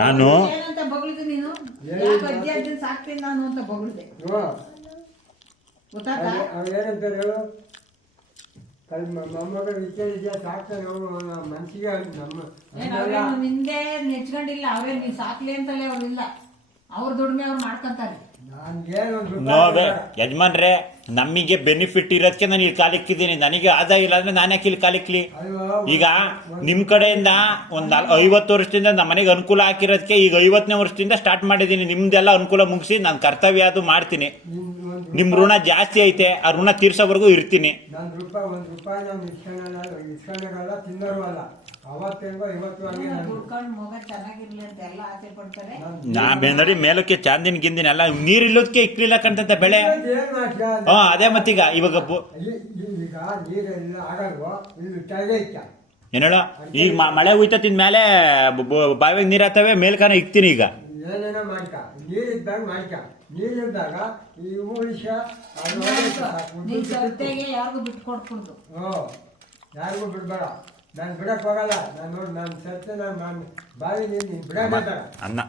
ನಾನು? ಏನಂತ ನೀನು? ಏನು ಯಾಕೆ ಅಜ್ಜಿ ಅಜ್ಜನ್ ಸಾಕ್ತೀನಿ ನಾನು ಅಂತ ಬಗಳಿದೆ ಹೇಳು? ಮೊಮ್ಮಗ ಅವನು ಮನಸ್ಸಿಗೆ ನಮ್ಮ ಏನ್ ಅವ್ರೇನು ನಿಂದೆ ನೆಚ್ಕೊಂಡಿಲ್ಲ. ಅವ್ರೇ ನೀನ್ ಸಾಕ್ಲಿ ಅಂತಲೇ ಅವ್ರಿಲ್ಲ ಅವ್ರ ದುಡಿಮೆ ಅವ್ರು ಮಾಡ್ಕೊಂತಾರೆ. ನನ್ಗೇನೊಂದು ನೋವೆ ಯಜಮಾನ್ರೆ ನಮಗೆ ಬೆನಿಫಿಟ್ ಇರೋದಕ್ಕೆ ನಾನು ಇಲ್ಲಿ ಕಾಲಿಕ್ಕಿದ್ದೀನಿ ನನಗೆ ಆದಾಯ ಇಲ್ಲ ಅಂದ್ರೆ ನಾನು ಯಾಕೆ ಇಲ್ಲಿ ಕಾಲಿಕ್ಲಿ ಈಗ ನಿಮ್ಮ ಕಡೆಯಿಂದ ಒಂದು ನಾಲ್- ಐವತ್ತು ವರ್ಷದಿಂದ ನಮ್ಮ ಮನೆಗೆ ಅನುಕೂಲ ಹಾಕಿರೋದಕ್ಕೆ ಈಗ ಐವತ್ತನೇ ವರ್ಷದಿಂದ ಸ್ಟಾರ್ಟ್ ಮಾಡಿದ್ದೀನಿ. ನಿಮ್ದೆಲ್ಲ ಅನುಕೂಲ ಮುಗಿಸಿ ನಾನು ಕರ್ತವ್ಯ ಅದು ಮಾಡ್ತೀನಿ. ನಿಮ್ ಋಣ ಜಾಸ್ತಿ ಐತೆ ಆ ಋಣ ತೀರ್ಸೋವರೆಗೂ ಇರ್ತೀನಿ. ನನ್ನ ರೂಪಾಯಿ ಒಂದು ರೂಪಾಯಿ ನಾನು ಇಸ್ಕೊಂಡಲ್ಲ ಇಸ್ಕೊಂಡಾಗಲ್ಲ ತಿನ್ನೋರು ಅಲ್ಲ. ಅವತ್ತೆಂಗೋ ಇವತ್ತು ಹಂಗೆ ನಾನು ದುಡ್ಕೊಂಡು ಮಗ ಚೆನ್ನಾಗಿರ್ಲಿ ಅಂತ ಎಲ್ಲ ಆಸೆ ಪಡ್ತಾರೆ. ನಾ ಬೇಂದ್ರೆ ಮೇಲಕ್ಕೆ ಚಾಂದಿನ ಗಿಂದಿನ ಎಲ್ಲ ನೀರಿಲ್ಲೋದಕ್ಕೆ ಇಕ್ಲಿಲ್ಲ ಕಂತ ಬೆಳೆ. ಏನ್? ಹಾ ಅದೇ ಮತ್ತೀಗ ಇವಾಗ ಬು- ಈಗ ನೀರೆಲ್ಲ ಆಗಲ್ವೋ? ಇಲ್ಲಿ ಟೈಲೆ ಇಕ್ಕ ಏನ್ ಹೇಳೋ? ಈಗ ಮ- ಮಳೆ ಹೋಯ್ತತಿನ ಮೇಲೆ ಬಾವಿಗೆ ನೀರ್ ಹತ್ತವೆ ಮೇಲ್ಕಾನ ಇಕ್ತೀನಿ ಈಗ. ಏನೇನೋ ಮಾಡ್ಕ ನೀರಿದ್ದಾಗ ಮಾಡ್ಕ ನೀರಿದ್ದಾಗ ಈ ನಿನ್ ಸತ್ತೆಗೆ ಯಾರಿಗೂ ಬಿಟ್ಕೊಡ್ಕೊಡ್ದು ಹ್ಞೂ ಯಾರಿಗೂ ಬಿಡ್ಬೇಡ. ನಾನು ಬಿಡಕ್ಕೆ ಹೋಗಲ್ಲ. ನಾನು ನೋಡಿ ನಾನು ಸತ್ತೆ ನಾನು ಬಾವಿ ನೀರು ಬಿಡ ಅನ್ನ